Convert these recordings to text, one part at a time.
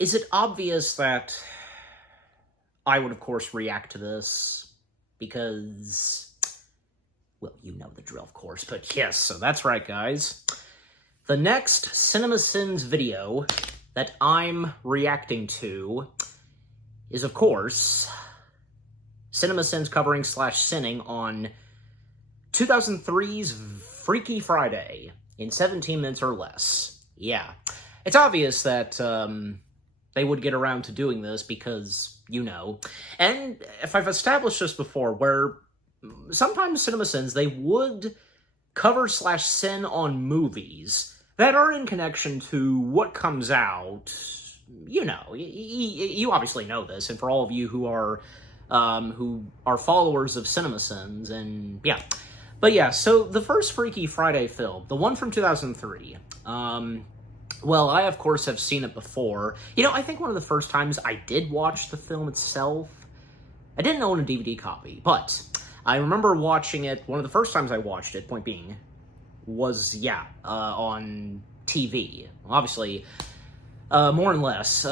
is it obvious that I would, of course, react to this? Because, well, you know the drill, of course, but yes, so that's right, guys. The next CinemaSins video that I'm reacting to is, of course, CinemaSins covering / sinning on 2003's Freaky Friday in 17 minutes or less. Yeah. It's obvious that they would get around to doing this because, you know. And if I've established this before, where sometimes CinemaSins, they would cover / sin on movies that are in connection to what comes out. You know, you obviously know this, and for all of you who are followers of CinemaSins, and yeah. But yeah, so the first Freaky Friday film, the one from 2003, well, I, of course, have seen it before. You know, I think one of the first times I did watch the film itself, I didn't own a DVD copy, but I remember watching it, one of the first times I watched it, point being, was, yeah, on TV. Obviously, more and less,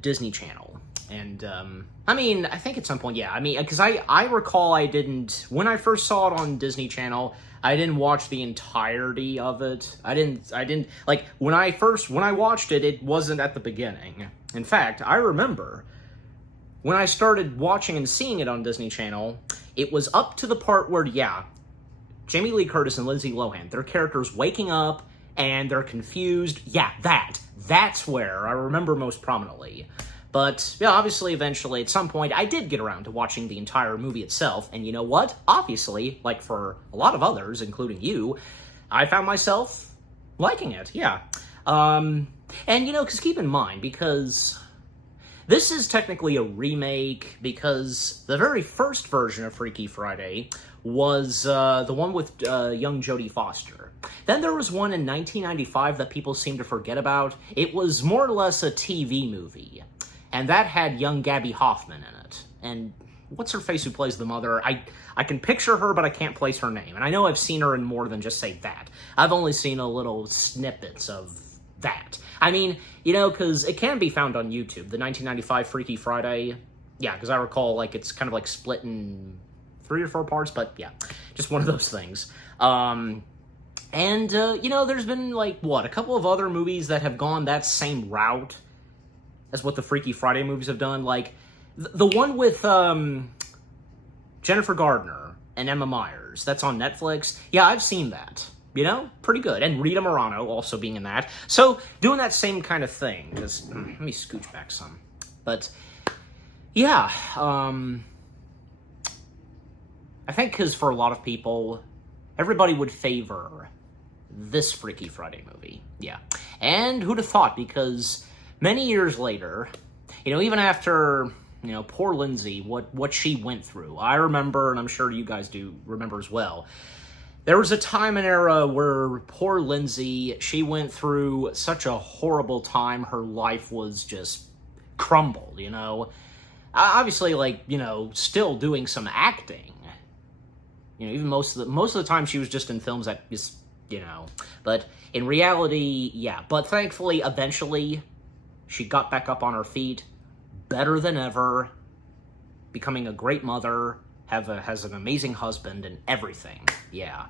Disney Channel. And, I mean, I think at some point, yeah, I mean, because I recall I didn't, when I first saw it on Disney Channel, I didn't watch the entirety of it. I didn't, like, when I watched it, it wasn't at the beginning. In fact, I remember, when I started watching and seeing it on Disney Channel, it was up to the part where, yeah, Jamie Lee Curtis and Lindsay Lohan, their characters waking up, and they're confused. Yeah, that's where I remember most prominently. But, yeah, obviously, eventually, at some point, I did get around to watching the entire movie itself, and you know what? Obviously, like for a lot of others, including you, I found myself liking it, yeah. And, you know, because keep in mind, because this is technically a remake, because the very first version of Freaky Friday was the one with young Jodie Foster. Then there was one in 1995 that people seem to forget about. It was more or less a TV movie. And that had young Gabby Hoffman in it. And what's her face who plays the mother? I can picture her, but I can't place her name. And I know I've seen her in more than just, say, that. I've only seen a little snippets of that. I mean, you know, because it can be found on YouTube. The 1995 Freaky Friday. Yeah, because I recall, like, it's kind of, like, split in 3 or 4 parts. But, yeah, just one of those things. And, you know, there's been, like, what, a couple of other movies that have gone that same route as what the Freaky Friday movies have done. Like, the one with Jennifer Gardner and Emma Myers, that's on Netflix. Yeah, I've seen that. You know? Pretty good. And Rita Morano also being in that. So, doing that same kind of thing. Just, let me scooch back some. But, yeah. I think because for a lot of people, everybody would favor this Freaky Friday movie. Yeah. And who'd have thought? Because many years later, you know, even after, you know, poor Lindsay, what she went through, I remember, and I'm sure you guys do remember as well, there was a time and era where poor Lindsay, she went through such a horrible time, her life was just crumbled, you know. Obviously, like, you know, still doing some acting. You know, even most of the time she was just in films that just, you know. But in reality, yeah. But thankfully, eventually, she got back up on her feet, better than ever, becoming a great mother, has an amazing husband, and everything. Yeah.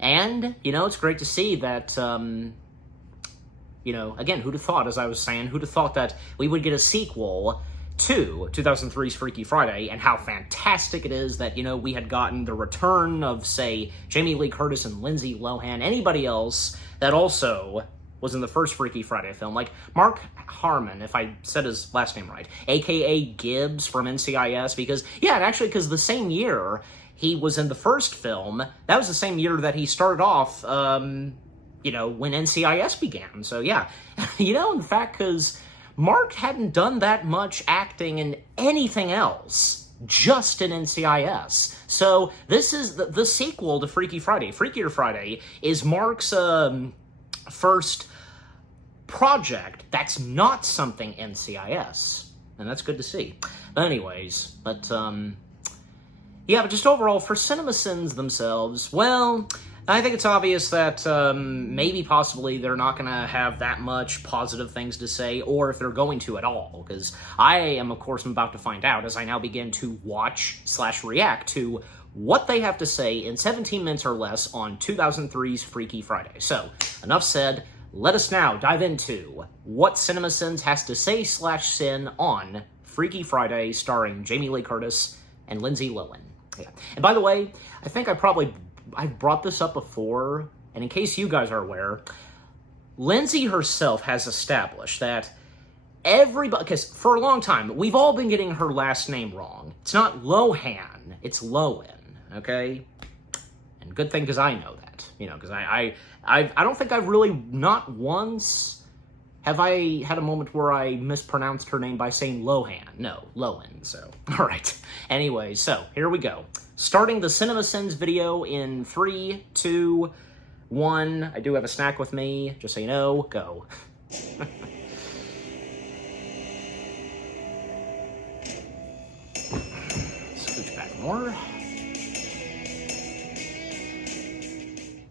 And, you know, it's great to see that, you know, again, who'd have thought, as I was saying, who'd have thought that we would get a sequel to 2003's Freaky Friday, and how fantastic it is that, you know, we had gotten the return of, say, Jamie Lee Curtis and Lindsay Lohan, anybody else that also was in the first Freaky Friday film, like Mark Harmon, if I said his last name right, a.k.a. Gibbs from NCIS, because, yeah, and actually, because the same year he was in the first film, that was the same year that he started off, you know, when NCIS began, so yeah. You know, in fact, because Mark hadn't done that much acting in anything else, just in NCIS. So this is the sequel to Freaky Friday. Freakier Friday is Mark's first project that's not something NCIS. And that's good to see. But anyways, yeah, but just overall, for CinemaSins themselves, well, I think it's obvious that maybe possibly they're not going to have that much positive things to say, or if they're going to at all, because I am, of course, about to find out as I now begin to watch/react to what they have to say in 17 minutes or less on 2003's Freaky Friday. So, enough said, let us now dive into what CinemaSins has to say/sin on Freaky Friday, starring Jamie Lee Curtis and Lindsay Lohan. Yeah. And by the way, I think I've brought this up before, and in case you guys are aware, Lindsay herself has established that everybody, because for a long time, we've all been getting her last name wrong. It's not Lohan, it's Lohan, okay? And good thing, because I know that, because I don't think I've really, not once, have I had a moment where I mispronounced her name by saying Lohan. No, Lohan, so, alright. Anyway, so, here we go. Starting the CinemaSins video in 3, 2, 1. I do have a snack with me, just so you know. Go. Scooch back more.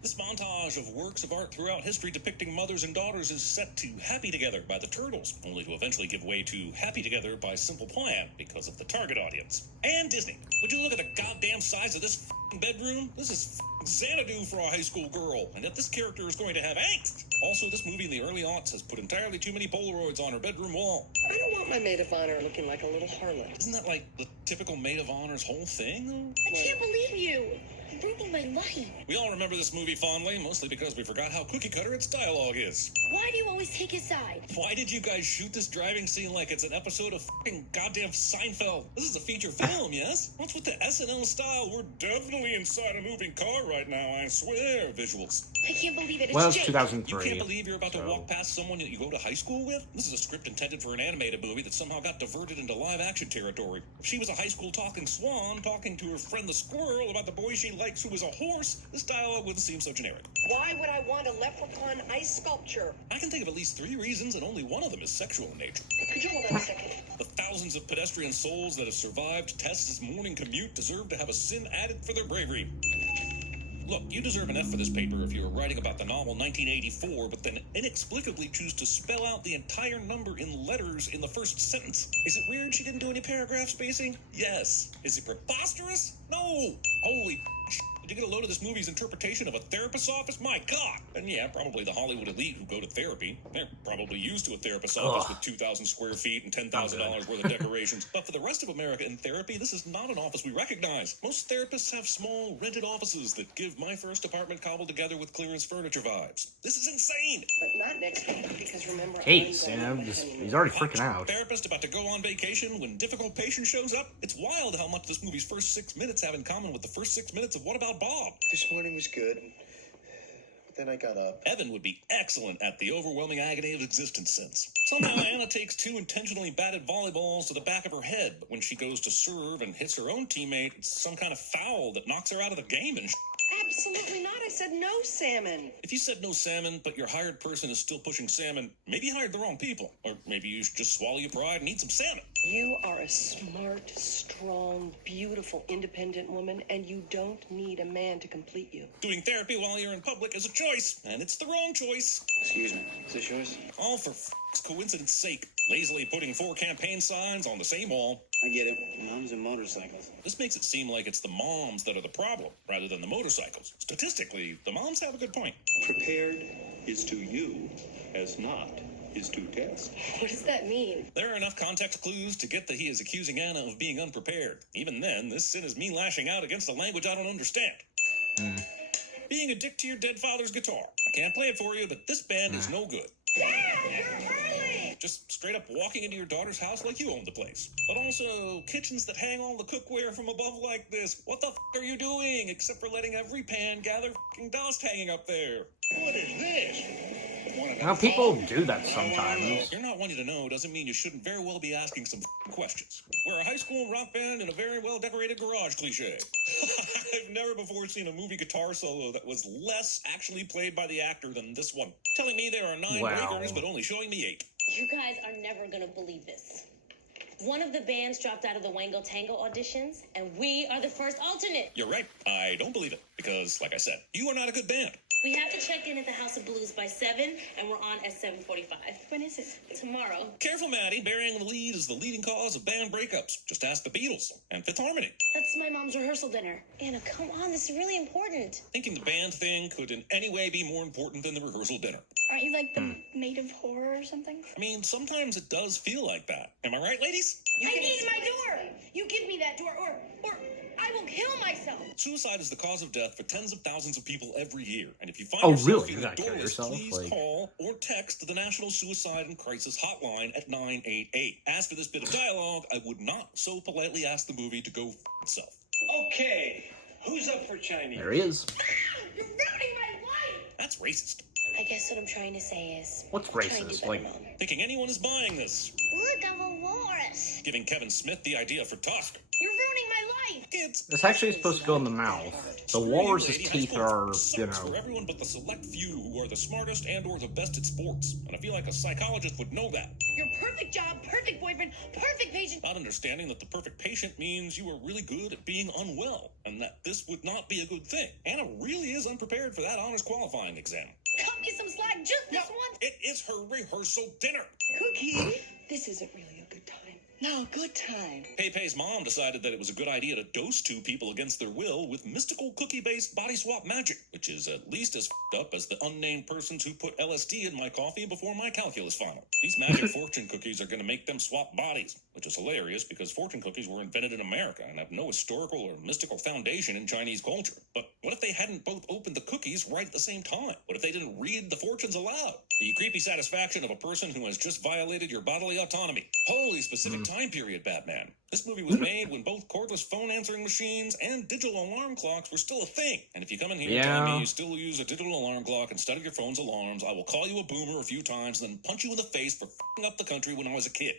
This montage of works of art throughout history depicting mothers and daughters is set to Happy Together by the Turtles, only to eventually give way to Happy Together by Simple Plan because of the target audience. And Disney. Would you look at the goddamn size of this f***ing bedroom? This is f***ing Xanadu for a high school girl, and yet this character is going to have angst. Also, this movie in the early aughts has put entirely too many Polaroids on her bedroom wall. I don't want my maid of honor looking like a little harlot. Isn't that like the typical maid of honor's whole thing? I can't believe you! You're ruining my life. We all remember this movie fondly, mostly because we forgot how cookie-cutter its dialogue is. Why do you always take his side? Why did you guys shoot this driving scene like it's an episode of fucking goddamn Seinfeld? This is a feature film, yes? What's with the SNL style? We're definitely inside a moving car right now, I swear. Visuals. I can't believe it. It's Well, it's Jake. 2003. You can't believe you're about to walk past someone that you go to high school with? This is a script intended for an animated movie that somehow got diverted into live-action territory. If she was a high school talking swan talking to her friend the squirrel about the boy she likes who is a horse, this dialogue wouldn't seem so generic. Why would I want a leprechaun ice sculpture? I can think of at least 3 reasons, and only one of them is sexual in nature. Could you hold on a second? The thousands of pedestrian souls that have survived Tess's morning commute deserve to have a sin added for their bravery. Look, you deserve an F for this paper if you were writing about the novel 1984, but then inexplicably choose to spell out the entire number in letters in the first sentence. Is it weird she didn't do any paragraph spacing? Yes. Is it preposterous? No. Holy shit. Did you get a load of this movie's interpretation of a therapist's office? My God! And yeah, probably the Hollywood elite who go to therapy. They're probably used to a therapist's office with 2,000 square feet and $10,000 worth of decorations. But for the rest of America in therapy, this is not an office we recognize. Most therapists have small, rented offices that give my first apartment cobbled together with clearance furniture vibes. This is insane! But not next week, because remember, Jeez, I'm going he's already freaking out. Therapist about to go on vacation when difficult patient shows up? It's wild how much this movie's first 6 minutes have in common with the first 6 minutes of What About Bob? This morning was good, but then I got up. Evan would be excellent at the overwhelming agony of existence sense. Somehow Anna takes 2 intentionally batted volleyballs to the back of her head, but when she goes to serve and hits her own teammate, it's some kind of foul that knocks her out of the game and Absolutely not. I said no salmon. If you said no salmon, but your hired person is still pushing salmon, maybe you hired the wrong people. Or maybe you should just swallow your pride and eat some salmon. You are a smart, strong, beautiful, independent woman, and you don't need a man to complete you. Doing therapy while you're in public is a choice, and it's the wrong choice. Excuse me, is this yours? All for coincidence sake. Lazily putting 4 campaign signs on the same wall. I get it. Moms and motorcycles. This makes it seem like it's the moms that are the problem, rather than the motorcycles. Statistically, the moms have a good point. Prepared is to you as not is to Tess. What does that mean? There are enough context clues to get that he is accusing Anna of being unprepared. Even then, this sin is me lashing out against a language I don't understand. Being a dick to your dead father's guitar. I can't play it for you, but this band is no good. Just straight up walking into your daughter's house like you own the place. But also, kitchens that hang all the cookware from above like this. What the are you doing? Except for letting every pan gather dust hanging up there. What is this? Now, people do that sometimes. You're not wanting to know doesn't mean you shouldn't very well be asking some questions. We're a high school rock band in a very well-decorated garage cliche. I've never before seen a movie guitar solo that was less actually played by the actor than this one. Telling me there are 9 Wow. breakers, but only showing me 8. You guys are never gonna believe this. One of the bands dropped out of the Wango Tango auditions, and we are the first alternate. You're right. I don't believe it. Because, like I said, you are not a good band. We have to check in at the House of Blues by 7, and we're on at 7:45. When is it? Tomorrow. Careful, Maddie. Burying the lead is the leading cause of band breakups. Just ask the Beatles and Fifth Harmony. That's my mom's rehearsal dinner. Anna, come on, this is really important. Thinking the band thing could in any way be more important than the rehearsal dinner. Aren't you like the maid of horror or something? I mean, sometimes it does feel like that. Am I right, ladies? I need my door. You give me that door, or I will kill myself. Suicide is the cause of death for tens of thousands of people every year. And if you find Oh, yourself really? feeling You're gonna kill doorless, yourself? please Like- call or text the National Suicide and Crisis Hotline at 988. As for this bit of dialogue, I would not so politely ask the movie to go itself. Okay, who's up for Chinese? There he is. You're ruining my life. That's racist. I guess what I'm trying to say is... What's try and do racist? better, Like, Mom. Thinking anyone is buying this. Look, I'm a walrus. Giving Kevin Smith the idea for Tusk. You're ruining my life. Kids. it's actually supposed to go in the mouth. The walrus's teeth are, you sucks for know. everyone but the select few who are the smartest and or the best at sports. And I feel like a psychologist would know that. Your perfect job, perfect boyfriend, perfect patient. Not understanding that the perfect patient means you are really good at being unwell, and that this would not be a good thing. Anna really is unprepared for that honors qualifying exam. Cut me some slack just this once. It is her rehearsal dinner. Cookie, this isn't really a good time. No, good time. Pepe's mom decided that it was a good idea to dose two people against their will with mystical cookie-based body swap magic, which is at least as f***ed up as the unnamed persons who put LSD in my coffee before my calculus final. These magic fortune cookies are going to make them swap bodies, which is hilarious because fortune cookies were invented in America and have no historical or mystical foundation in Chinese culture. But what if they hadn't both opened the cookies right at the same time? What if they didn't read the fortunes aloud? The creepy satisfaction of a person who has just violated your bodily autonomy. Holy specific time period, Batman. This movie was made when both cordless phone answering machines and digital alarm clocks were still a thing. And if you come in here and tell me you still use a digital alarm clock instead of your phone's alarms, I will call you a boomer a few times and then punch you in the face for f***ing up the country when I was a kid.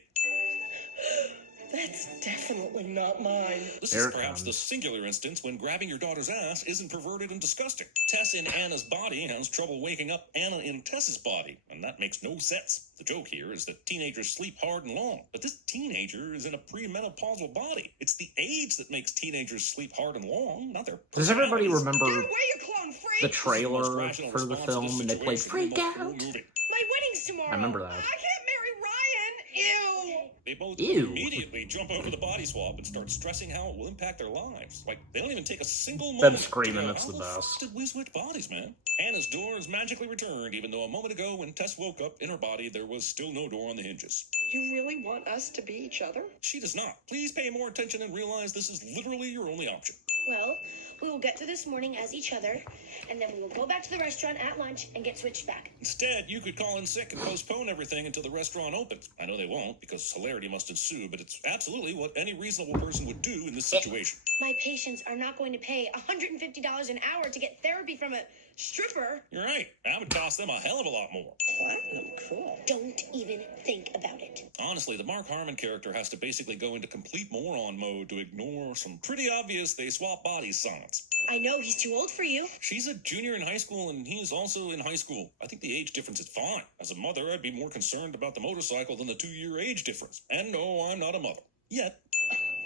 That's definitely not mine. This Here is it perhaps the comes. singular instance when grabbing your daughter's ass isn't perverted and disgusting. Tess in Anna's body has trouble waking up Anna in Tess's body, and that makes no sense. The joke here is that teenagers sleep hard and long, but this teenager is in a premenopausal body. It's the age that makes teenagers sleep hard and long, not their Does everybody personalities. remember Get away, you clone freak! the This is the most trailer rational for the response to film this and they played situation in Freak the whole Out? movie. My wedding's tomorrow. I remember that. I can't marry Ryan! Ew! They both Ew. immediately jump over the body swap and start stressing how it will impact their lives. Like, they don't even take a single Them moment screaming, to go, it's how the f*** best. did we switch bodies, man? Anna's door is magically returned, even though a moment ago when Tess woke up in her body, there was still no door on the hinges. You really want us to be each other? She does not. Please pay more attention and realize this is literally your only option. Well, we will get through this morning as each other, and then we will go back to the restaurant at lunch and get switched back. Instead, you could call in sick and postpone everything until the restaurant opens. I know they won't, because hilarity must ensue, but it's absolutely what any reasonable person would do in this situation. My patients are not going to pay $150 an hour to get therapy from a stripper. You're right. That would cost them a hell of a lot more. Platinum, cool. Don't even think about it. Honestly, the Mark Harmon character has to basically go into complete moron mode to ignore some pretty obvious they swap bodies signs. I know he's too old for you. She's a junior in high school and he's also in high school. I think the age difference is fine. As a mother, I'd be more concerned about the motorcycle than the 2-year age difference. And no, I'm not a mother. Yet.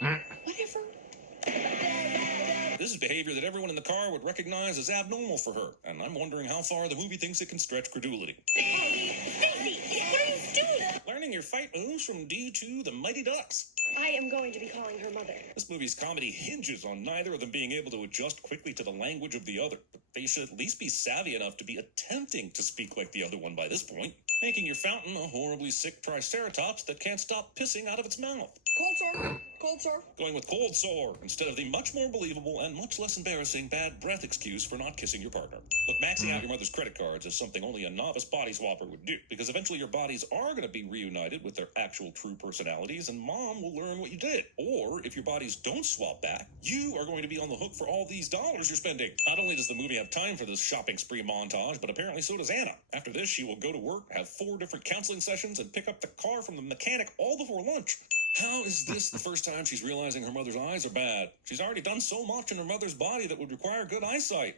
Whatever. This is behavior that everyone in the car would recognize as abnormal for her, and I'm wondering how far the movie thinks it can stretch credulity. Stacy, what are you doing? Learning your fight moves from D2 the Mighty Ducks. I am going to be calling her mother. This movie's comedy hinges on neither of them being able to adjust quickly to the language of the other, but they should at least be savvy enough to be attempting to speak like the other one by this point, making your fountain a horribly sick triceratops that can't stop pissing out of its mouth. Cold sore. Cold sore. Going with cold sore instead of the much more believable and much less embarrassing bad breath excuse for not kissing your partner. Look, maxing out your mother's credit cards is something only a novice body swapper would do, because eventually your bodies are going to be reunited with their actual true personalities, and mom will learn what you did. Or, if your bodies don't swap back, you are going to be on the hook for all these dollars you're spending. Not only does the movie have time for this shopping spree montage, but apparently so does Anna. After this, she will go to work, have 4 different counseling sessions, and pick up the car from the mechanic all before lunch. How is this the first time she's realizing her mother's eyes are bad? She's already done so much in her mother's body that would require good eyesight.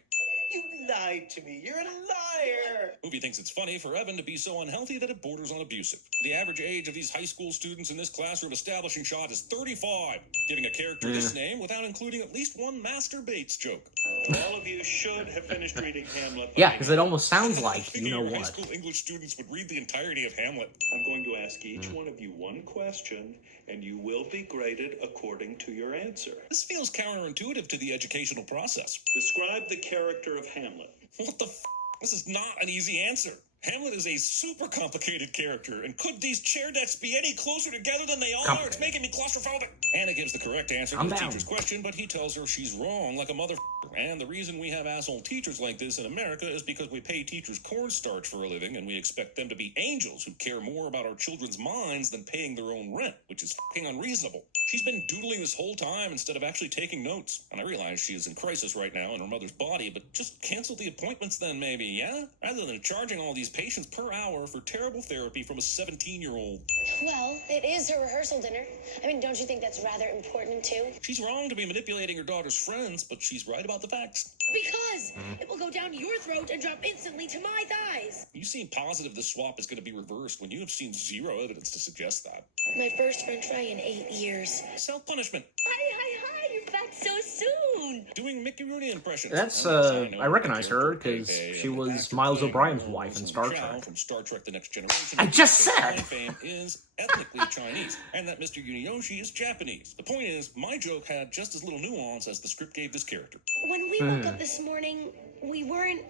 You lied to me. You're a liar. Movie thinks it's funny for Evan to be so unhealthy that it borders on abusive. The average age of these high school students in this classroom establishing shot is 35, giving a character this name without including at least one masturbates joke. All of you should have finished reading Hamlet. Yeah, because it almost sounds like Thinking you know your high what. school English students would read the entirety of Hamlet. I'm going to ask each one of you one question, and you will be graded according to your answer. This feels counterintuitive to the educational process. Describe the character of Hamlet. What the f***? This is not an easy answer. Hamlet is a super complicated character, and could these chair decks be any closer together than they are? It's making me claustrophobic. Anna gives the correct answer to the teacher's question, but he tells her she's wrong like a mother. And the reason we have asshole teachers like this in America is because we pay teachers cornstarch for a living, and we expect them to be angels who care more about our children's minds than paying their own rent, which is f***ing unreasonable. She's been doodling this whole time instead of actually taking notes. And I realize she is in crisis right now in her mother's body, but just cancel the appointments then maybe, yeah? Rather than charging all these patients per hour for terrible therapy from a 17-year-old. Well, it is her rehearsal dinner. I mean, don't you think that's rather important too? She's wrong to be manipulating her daughter's friends, but she's right about the facts. Because it will go down your throat and drop instantly to my thighs. You seem positive this swap is going to be reversed when you have seen zero evidence to suggest that. My first french fry in 8 years. Self-punishment. Hi, you're back so soon. Doing Mickey Rooney impressions. That's, I know I recognize the her character because Pepe she and the was actor Miles playing O'Brien's Ron wife in Wilson Star Chow Trek. From Star Trek The Next Generation. I just Pepe's said! fame is ethnically Chinese, and that Mr. Yuniyoshi is Japanese. The point is, my joke had just as little nuance as the script gave this character. When we woke up this morning, we weren't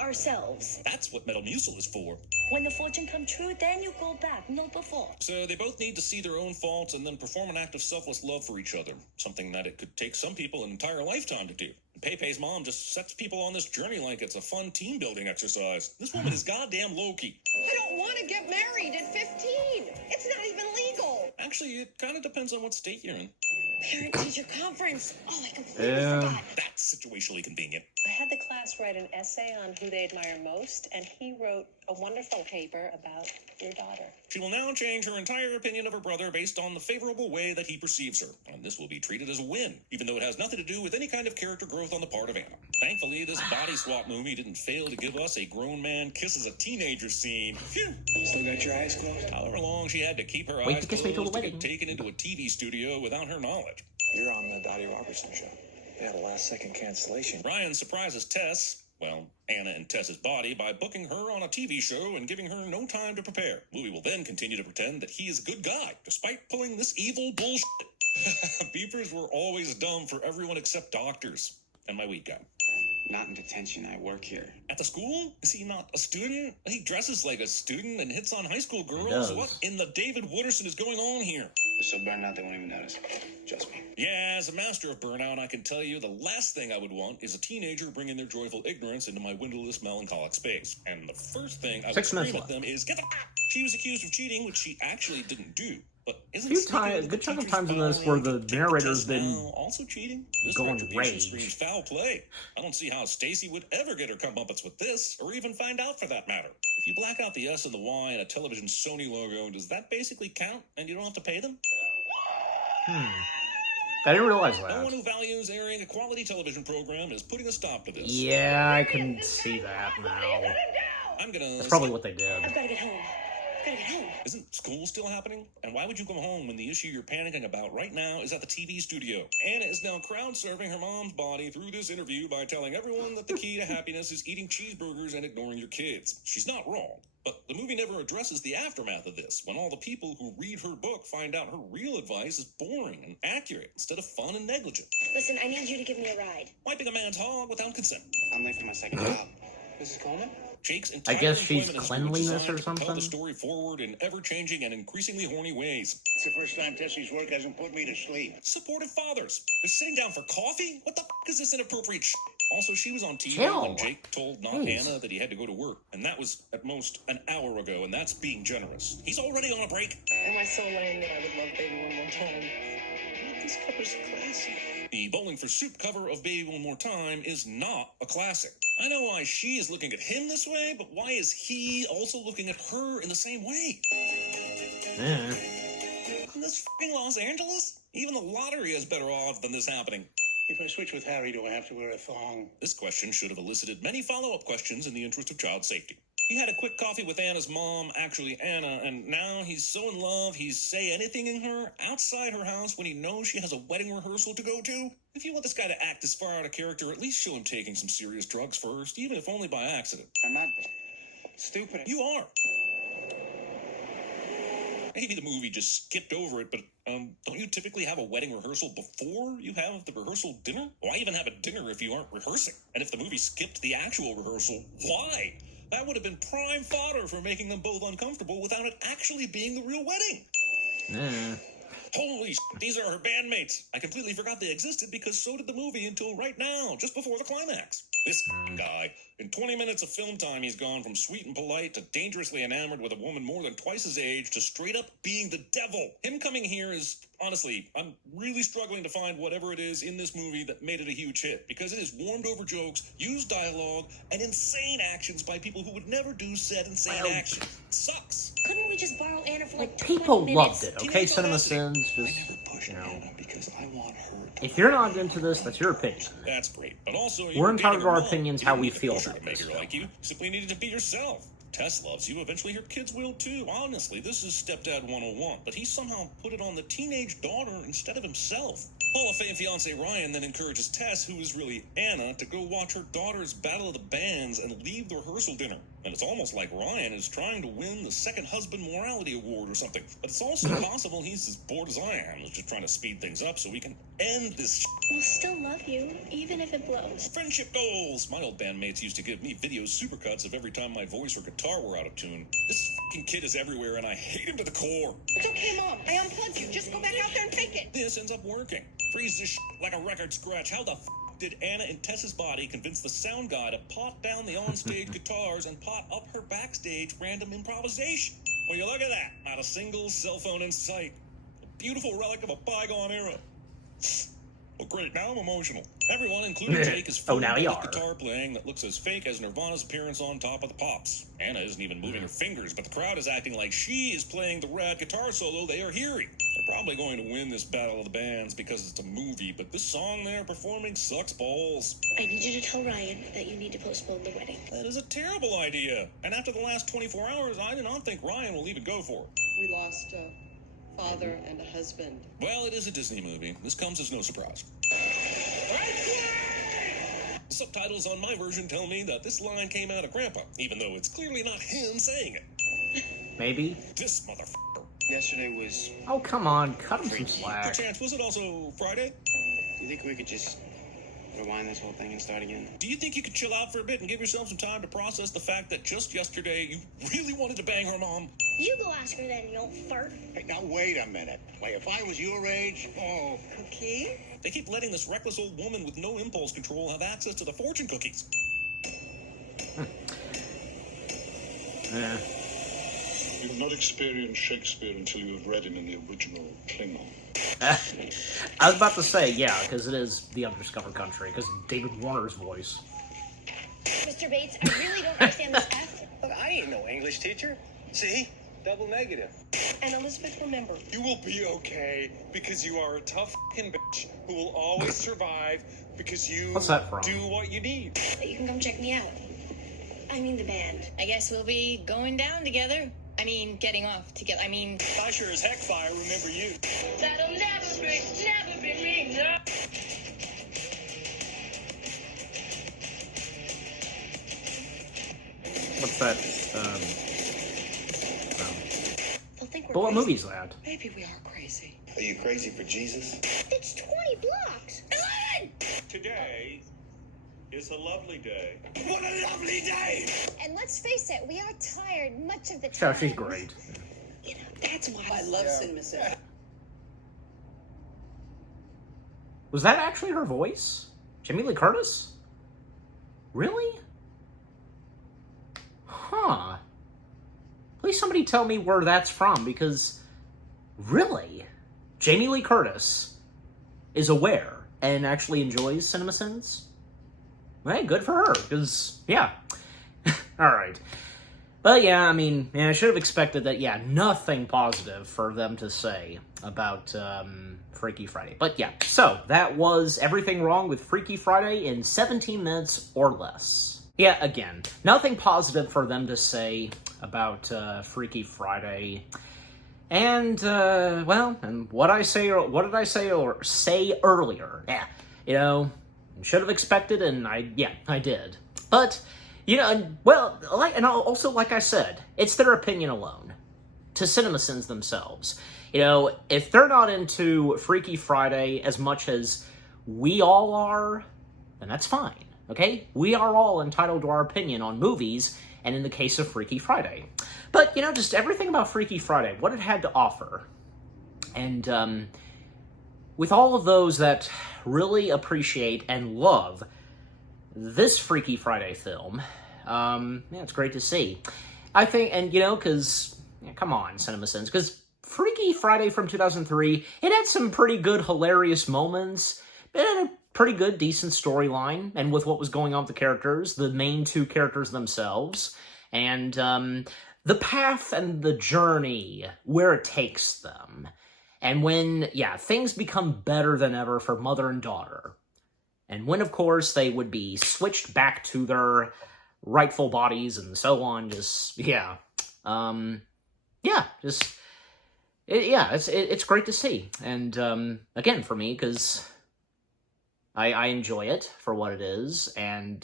ourselves. That's what Metamucil is for. When the fortune come true, then you go back, not before. So they both need to see their own faults and then perform an act of selfless love for each other, something that it could take some people an entire lifetime to do. Pepe's mom just sets people on this journey like it's a fun team-building exercise. This woman is goddamn low-key. I don't want to get married at 15. It's not even legal. Actually, it kind of depends on what state you're in. Parent-teacher conference. Oh, I completely Yeah. forgot. That's situationally convenient. I had the class write an essay on who they admire most, and he wrote a wonderful paper about your daughter. She will now change her entire opinion of her brother based on the favorable way that he perceives her, and this will be treated as a win, even though it has nothing to do with any kind of character growth on the part of Anna. Thankfully, this body swap movie didn't fail to give us a grown man kisses a teenager scene. Phew! Still got your eyes closed? However long she had to keep her Wait eyes to kiss me till the closed to get wedding. taken into a TV studio without her knowledge. You're on the Dottie Robertson show. They had a last-second cancellation. Ryan surprises Tess, well, Anna and Tess's body, by booking her on a TV show and giving her no time to prepare. Louis will then continue to pretend that he is a good guy, despite pulling this evil bullshit. Beepers were always dumb for everyone except doctors. And my week out. Not in detention, I work here. At the school? Is he not a student? He dresses like a student and hits on high school girls? does. What in the David Wooderson is going on here? They're so burned out they won't even notice. Just me. Yeah, as a master of burnout, I can tell you the last thing I would want is a teenager bringing their joyful ignorance into my windowless, melancholic space. And the first thing I would 6 minutes scream at left. them is, get the f***! She was accused of cheating, which she actually didn't do. But isn't Few sneaking times- into good the chunk of teacher's times in this file where and the taking narrator's test been now also cheating? This going retribution rage. screams foul play. I don't see how Stacy would ever get her comeuppance with this, or even find out for that matter. If you black out the S and the Y in a television Sony logo, does that basically count and you don't have to pay them? I didn't realize No one that. who values airing a quality television program is putting a stop to this. Yeah, I can see that now. I'm gonna... That's probably what they did. I've got to get home. Gotta get home. Isn't school still happening? And why would you come home when the issue you're panicking about right now is at the TV studio? Anna is now crowd-surfing her mom's body through this interview by telling everyone that the key to happiness is eating cheeseburgers and ignoring your kids. She's not wrong. But the movie never addresses the aftermath of this, when all the people who read her book find out her real advice is boring and accurate instead of fun and negligent. Listen, I need you to give me a ride. Wiping a man's hog without consent. I'm late for my second job. Mrs. Coleman? Jake's entire guess she's employment is cleanliness designed or to propel something? the story forward in ever-changing and increasingly horny ways. It's the first time Tessie's work hasn't put me to sleep. Supportive fathers. They're sitting down for coffee? What the f*** is this inappropriate shit? Also, she was on TV Chill. when Jake told not Jeez. Anna that he had to go to work. And that was, at most, an hour ago, and that's being generous. He's already on a break. Am I so lame that I would love Baby One More Time? This cover's classy. The Bowling for Soup cover of Baby One More Time is not a classic. I know why she is looking at him this way, but why is he also looking at her in the same way? Yeah. In this f***ing Los Angeles? Even the lottery has better odds than this happening. If I switch with Harry, do I have to wear a thong? This question should have elicited many follow-up questions in the interest of child safety. He had a quick coffee with Anna's mom, actually Anna, and now he's so in love he's say anything in her outside her house when he knows she has a wedding rehearsal to go to. If you want this guy to act this far out of character, at least show him taking some serious drugs first, even if only by accident. I'm not stupid. You are. Maybe the movie just skipped over it, but don't you typically have a wedding rehearsal before you have the rehearsal dinner? Why even have a dinner if you aren't rehearsing? And if the movie skipped the actual rehearsal, why? That would have been prime fodder for making them both uncomfortable without it actually being the real wedding. Holy shit, these are her bandmates. I completely forgot they existed because so did the movie until right now, just before the climax. This guy, in 20 minutes of film time, he's gone from sweet and polite to dangerously enamored with a woman more than twice his age to straight up being the devil. Him coming here is, honestly, I'm really struggling to find whatever it is in this movie that made it a huge hit, because it is warmed over jokes, used dialogue, and insane actions by people who would never do said insane action. It sucks. Couldn't we just borrow Anna for like 20 People minutes? loved it, okay, Cinema Sins? Just, Push Anna because I want her to if you're not into this, that's your opinion. That's great, but also We're entitled to our mom. opinions You how didn't we need to feel push her about to make this her film. like you simply needed to be yourself. Tess loves you. Eventually her kids will too. Honestly, this is Stepdad 101. But he somehow put it on the teenage daughter instead of himself. Hall of Fame fiance Ryan then encourages Tess, who is really Anna, to go watch her daughter's Battle of the Bands and leave the rehearsal dinner. And it's almost like Ryan is trying to win the Second Husband Morality Award or something. But it's also possible he's as bored as I am. He's just trying to speed things up so we can end this. We'll still love you, even if it blows. Friendship goals! My old bandmates used to give me video supercuts of every time my voice or guitar were out of tune. This fucking kid is everywhere and I hate him to the core. It's okay, Mom. I unplugged you. Just go back out there and fake it. This ends up working. Freeze this like a record scratch. How the did Anna in Tess's body convince the sound guy to pot down the onstage guitars and pot up her backstage random improvisation? Well, you look at that. Not a single cell phone in sight. A beautiful relic of a bygone era. Well, great. Now I'm emotional. Everyone, including Jake, is Oh, fooled now by you this are. guitar playing that looks as fake as Nirvana's appearance on Top of the Pops. Anna isn't even moving her fingers, but the crowd is acting like she is playing the rad guitar solo they are hearing. They're probably going to win this Battle of the Bands because it's a movie, but this song they're performing sucks balls. I need you to tell Ryan that you need to postpone the wedding. That is a terrible idea. And after the last 24 hours, I do not think Ryan will even go for it. We lost a father and a husband. Well, it is a Disney movie. This comes as no surprise. The subtitles on my version tell me that this line came out of Grandpa, even though it's clearly not him saying it. Maybe. This motherfucker. Yesterday was... Oh, come on. Cut him some slack. Perchance, was it also Friday? Do you think we could just rewind this whole thing and start again? Do you think you could chill out for a bit and give yourself some time to process the fact that just yesterday you really wanted to bang her mom? You go ask her then, you don't fart. Hey, now wait a minute. Wait, if I was your age, oh. Cookie? They keep letting this reckless old woman with no impulse control have access to the fortune cookies. Yeah. You have not experienced Shakespeare until you have read him in the original Klingon. I was about to say, yeah, because it is the undiscovered country, because David Warner's voice. Mr. Bates, I really don't understand this F. Look, I ain't no English teacher. See? Double negative. And Elizabeth, remember, You will be okay because you are a tough f***ing bitch who will always survive because you What's that from? do what you need. You can come check me out. I mean the band. I guess we'll be going down together. I mean, getting off together. I mean... I sure as heck fire remember you. That'll never be me, no. What's that? they'll think we're But what crazy. movie's that? Maybe we are crazy. Are you crazy for Jesus? It's 20 blocks. Today is a lovely day. What a lovely day! And let's face it, we are tired much of the Sure, time. she's great. You know, that's why I love Cinema Sins. Was that actually her voice? Jamie Lee Curtis? Really? Huh. Please somebody tell me where that's from, because really? Jamie Lee Curtis is aware and actually enjoys Cinema Sins? Hey, good for her, because, yeah. Alright. But yeah, I mean, I should have expected that, yeah, nothing positive for them to say about Freaky Friday. But yeah, so that was everything wrong with Freaky Friday in 17 minutes or less. Yeah, again, nothing positive for them to say about Freaky Friday. And, well, and what did I say earlier? Yeah, you know, should have expected, and I did. But, you know, and, well, and also, like I said, it's their opinion alone. To CinemaSins themselves. You know, if they're not into Freaky Friday as much as we all are, then that's fine, okay? We are all entitled to our opinion on movies, and in the case of Freaky Friday. But, you know, just everything about Freaky Friday, what it had to offer. And, with all of those that really appreciate and love this Freaky Friday film, yeah, it's great to see. I think, and, you know, because, yeah, come on, CinemaSins, because Freaky Friday from 2003, it had some pretty good, hilarious moments. It had a pretty good, decent storyline, and with what was going on with the characters, the main two characters themselves, and the path and the journey, where it takes them. And when, yeah, things become better than ever for mother and daughter. And when, of course, they would be switched back to their rightful bodies and so on, just, yeah. Yeah, just, it's great to see. And, again, for me, because I enjoy it for what it is, and,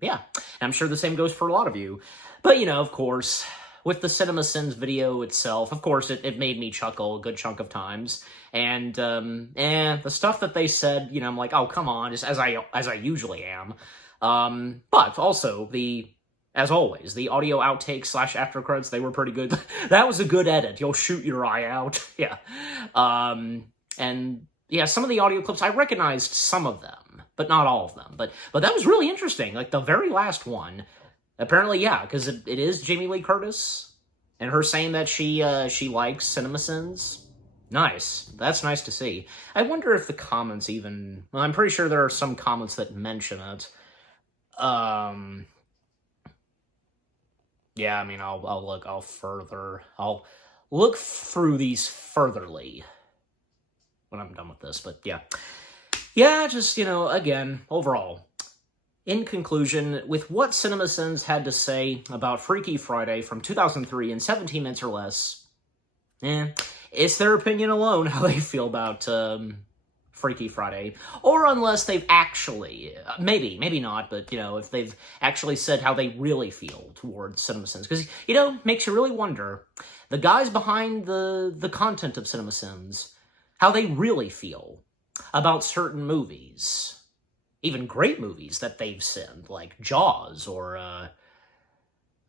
yeah. And I'm sure the same goes for a lot of you. But, you know, of course, with the CinemaSins video itself, of course, it made me chuckle a good chunk of times. And, the stuff that they said, you know, I'm like, oh, come on, just as I usually am. But also, as always, the audio outtakes / after credits, they were pretty good. That was a good edit. You'll shoot your eye out. Yeah. And, yeah, some of the audio clips, I recognized some of them, but not all of them. But that was really interesting. Like, the very last one, apparently, yeah, because it is Jamie Lee Curtis, and her saying that she likes CinemaSins. Nice. That's nice to see. I wonder if the comments even... Well, I'm pretty sure there are some comments that mention it. Yeah, I mean, I'll look through these furtherly when I'm done with this, but yeah. Yeah, just, you know, again, overall, in conclusion, with what CinemaSins had to say about Freaky Friday from 2003 in 17 minutes or less, it's their opinion alone how they feel about Freaky Friday. Or unless they've actually, maybe not, but, you know, if they've actually said how they really feel towards CinemaSins. Because, you know, makes you really wonder, the guys behind the content of CinemaSins, how they really feel about certain movies. Even great movies that they've seen, like Jaws, or, I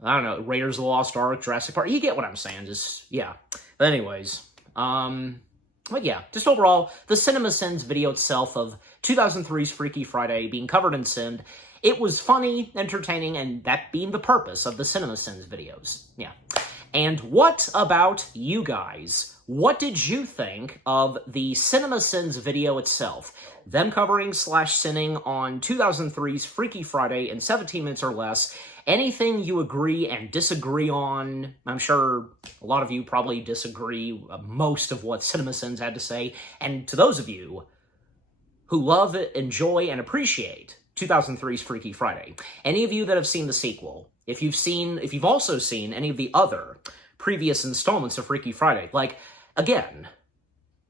don't know, Raiders of the Lost Ark, Jurassic Park. You get what I'm saying, just, yeah. But anyways, but yeah, just overall, the CinemaSins video itself of 2003's Freaky Friday being covered in sin, it was funny, entertaining, and that being the purpose of the CinemaSins videos. Yeah. And what about you guys? What did you think of the CinemaSins video itself? Them covering / sinning on 2003's Freaky Friday in 17 minutes or less. Anything you agree and disagree on? I'm sure a lot of you probably disagree most of what CinemaSins had to say. And to those of you who love, enjoy, and appreciate 2003's Freaky Friday, any of you that have seen the sequel, if you've also seen any of the other previous installments of Freaky Friday, like, again,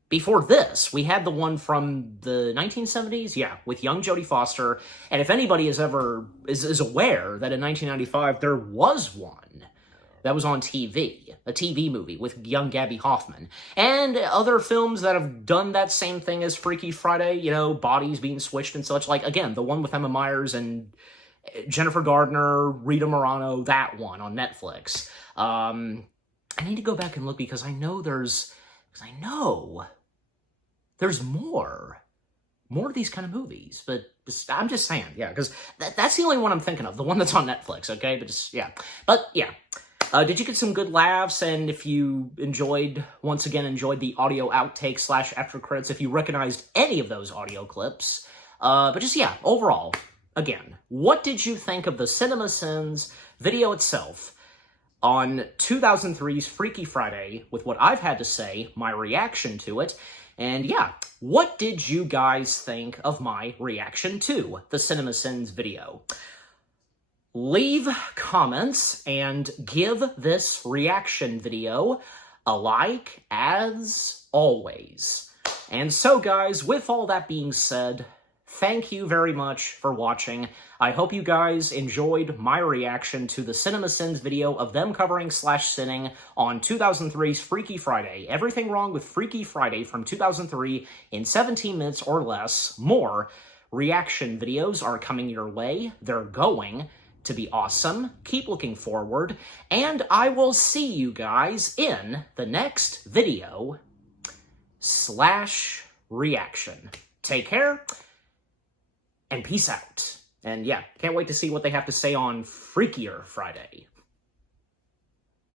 before this, we had the one from the 1970s, yeah, with young Jodie Foster, and if anybody is aware that in 1995 there was one that was on TV, a TV movie with young Gabby Hoffman, and other films that have done that same thing as Freaky Friday, you know, bodies being switched and such, like, again, the one with Emma Myers and Jennifer Gardner, Rita Morano, that one on Netflix. I need to go back and look because I know there's more of these kind of movies, but I'm just saying, yeah, because that's the only one I'm thinking of, the one that's on Netflix, okay, but just, yeah, but, yeah, did you get some good laughs, and if you once again enjoyed the audio outtakes / after credits, if you recognized any of those audio clips, but just, yeah, overall, again, what did you think of the CinemaSins video itself? on 2003's Freaky Friday with what I've had to say, my reaction to it, and yeah, what did you guys think of my reaction to the CinemaSins video? Leave comments and give this reaction video a like, as always. And so, guys, with all that being said, thank you very much for watching. I hope you guys enjoyed my reaction to the CinemaSins video of them covering /sinning on 2003's Freaky Friday. Everything wrong with Freaky Friday from 2003 in 17 minutes or less. More reaction videos are coming your way. They're going to be awesome. Keep looking forward, and I will see you guys in the next video /reaction. Take care, and peace out. And yeah, can't wait to see what they have to say on Freakier Friday.